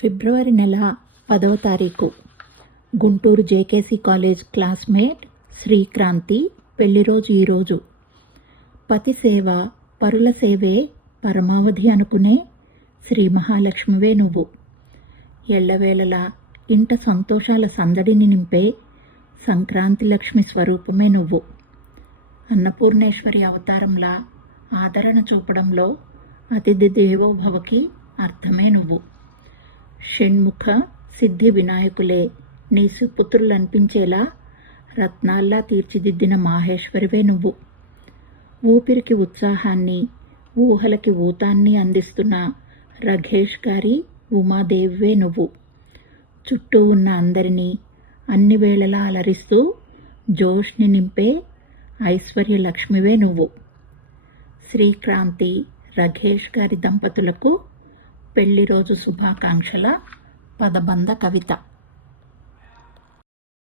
ఫిబ్రవరి నెల 10వ తారీఖు గుంటూరు జేకేసీ కాలేజ్ క్లాస్మేట్ శ్రీక్రాంతి పెళ్లి రోజు ఈరోజు. పతి సేవ పరుల సేవే పరమావధి అనుకునే శ్రీ మహాలక్ష్మివే నువ్వు. ఎల్లవేళలా ఇంట సంతోషాల సందడిని నింపే సంక్రాంతి లక్ష్మి స్వరూపమే నువ్వు. అన్నపూర్ణేశ్వరి అవతారంలా ఆదరణ చూపడంలో అతిథి దేవోభవకి అర్థమే నువ్వు. షణ్ముఖ సిద్ధి వినాయకులే నీ సుపుత్రులనిపించేలా రత్నాల్లా తీర్చిదిద్దిన మాహేశ్వరివే నువ్వు. ఊపిరికి ఉత్సాహాన్ని, ఊహలకి ఊతాన్ని అందిస్తున్న రఘేష్ గారి ఉమాదేవివే నువ్వు. చుట్టూ ఉన్న అందరినీ అన్ని వేళలా అలరిస్తూ జోష్ని నింపే ఐశ్వర్య లక్ష్మివే నువ్వు. శ్రీక్రాంతి రఘేష్ గారి దంపతులకు పెళ్లి రోజు శుభాకాంక్షల పదబంధ కవిత.